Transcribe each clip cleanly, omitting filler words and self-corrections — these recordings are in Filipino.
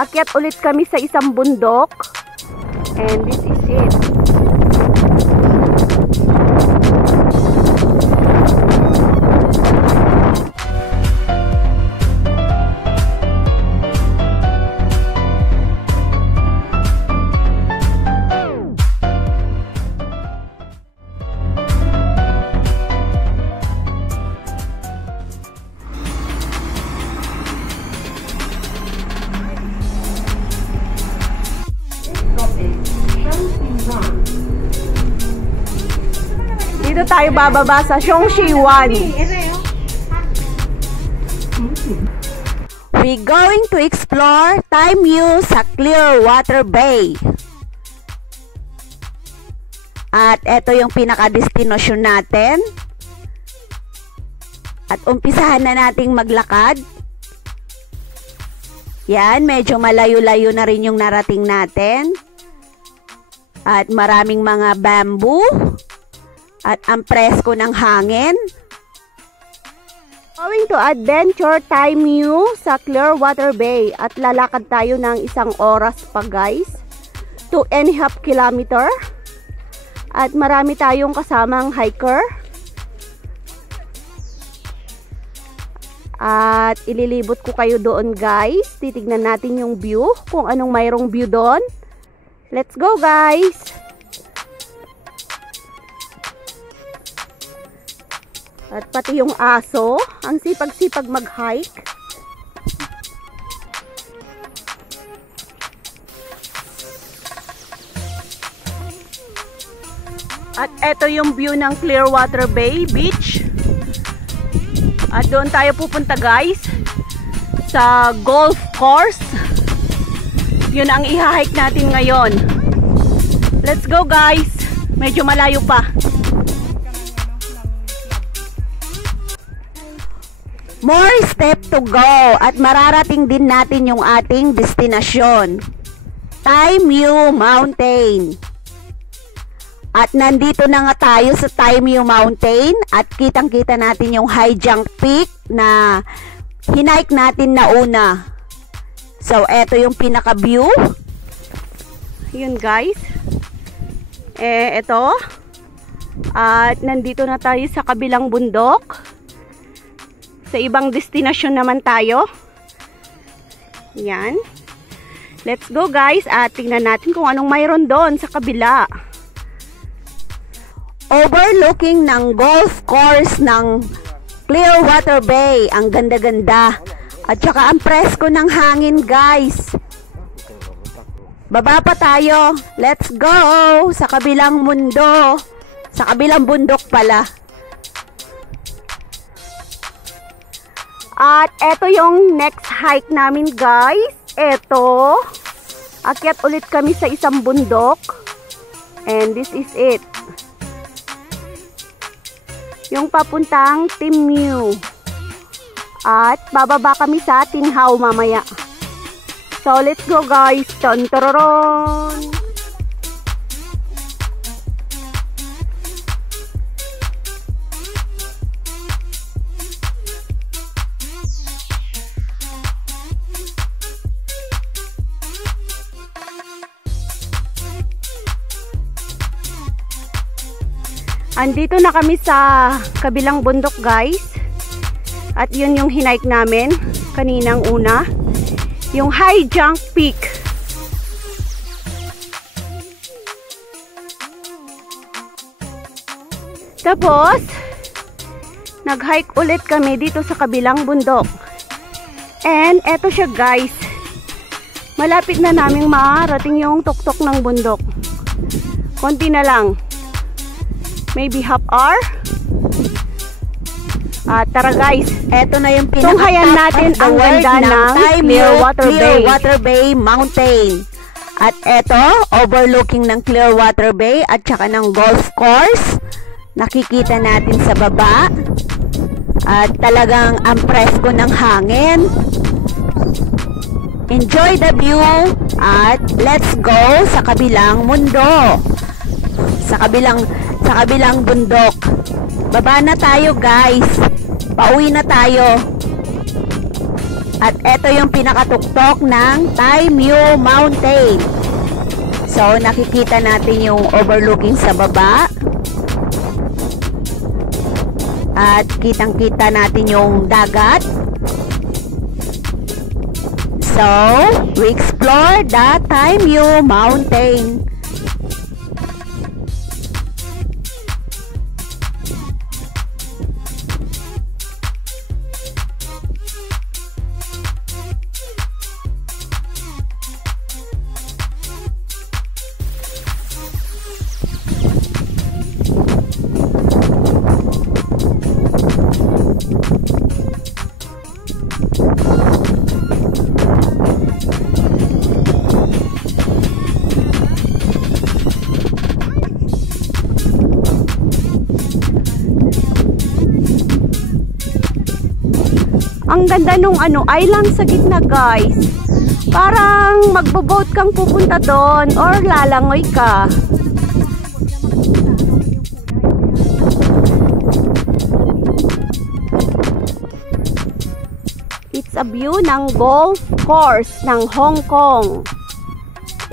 Akyat ulit kami sa isang bundok. And this is it. Dito tayo bababa sa Xiongxi-Wan. We're going to explore Taimyou sa Clearwater Bay. At ito yung pinaka-destinasyon natin. At umpisahan na nating maglakad. Yan, medyo malayo-layo na rin yung narating natin. At maraming mga bamboo. At ang presko ng hangin. Going to adventure Taimyou sa Clearwater Bay. At lalakad tayo ng 1 oras pa guys. 2.5 kilometer. At marami tayong kasamang hiker. At ililibot ko kayo doon guys. Titignan natin yung view. Kung anong mayroong view doon. Let's go guys! At pati yung aso, ang sipag-sipag mag-hike. At eto yung view ng Clearwater Bay Beach. At doon tayo pupunta guys sa golf course. Yun ang i-hike natin ngayon. Let's go guys. Medyo malayo pa. More step to go at mararating din natin yung ating destinasyon, Taimyou Mountain. At nandito na nga tayo sa Taimyou Mountain at kitang-kita natin yung high jump peak na hinike natin na una. So eto yung pinaka-view. Yun guys. Eto. At nandito na tayo sa kabilang bundok. Sa ibang destinasyon naman tayo. Yan. Let's go guys. At tingnan natin kung anong mayroon doon sa kabila. Overlooking ng golf course ng Clearwater Bay. Ang ganda-ganda. At saka ang presko ng hangin guys. Baba pa tayo. Let's go. Sa kabilang mundo. Sa kabilang bundok pala. At eto yung next hike namin guys. Eto. Akyat ulit kami sa isang bundok. And this is it. Yung papuntang Taimyou. At bababa kami sa Tinhao mamaya. So let's go guys. Tantararon. Andito na kami sa kabilang bundok guys. At yun yung hinike namin kaninang una. Yung high jump peak. Tapos nag-hike ulit kami dito sa kabilang bundok. And eto siya guys. Malapit na naming marating yung tuktok ng bundok. Konti na lang. Maybe half hour. Tara guys, eto na yung tunghayan natin ang ganda ng Clearwater Bay Mountain. At eto, overlooking ng Clearwater Bay at saka ng golf course. Nakikita natin sa baba. At talagang ang presko ng hangin. Enjoy the view at let's go sa kabilang mundo. Sa kabilang bundok. Baba na tayo guys. Pauwi na tayo. At ito yung pinakatuktok ng Taimu Mountain. So, nakikita natin yung overlooking sa baba. At kitang-kita natin yung dagat. So, we explore the Taimu Mountain. Ang ganda nung island sa gitna, guys. Parang magbo-boat kang pupunta doon or lalangoy ka. It's a view ng golf course ng Hong Kong.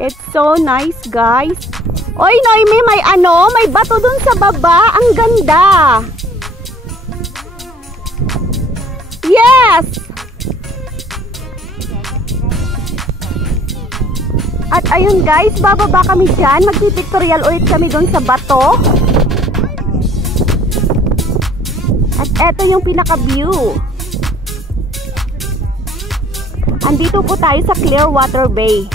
It's so nice, guys. Oy, Noemi, may bato dun sa baba. Ang ganda. Yes! At ayun, guys, bababa kami dyan. Magpipictorial ulit kami doon sa bato. At eto yung pinaka-view. Andito po tayo sa Clearwater Bay.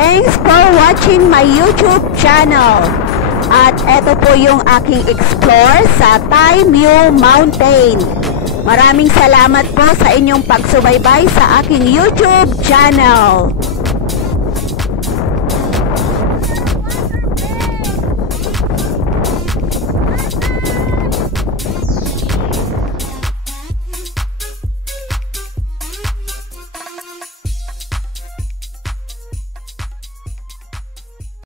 Thanks for watching my YouTube channel. At eto po yung aking explore sa Tai Mu Mountain. Maraming salamat po sa inyong pagsubaybay sa aking YouTube channel.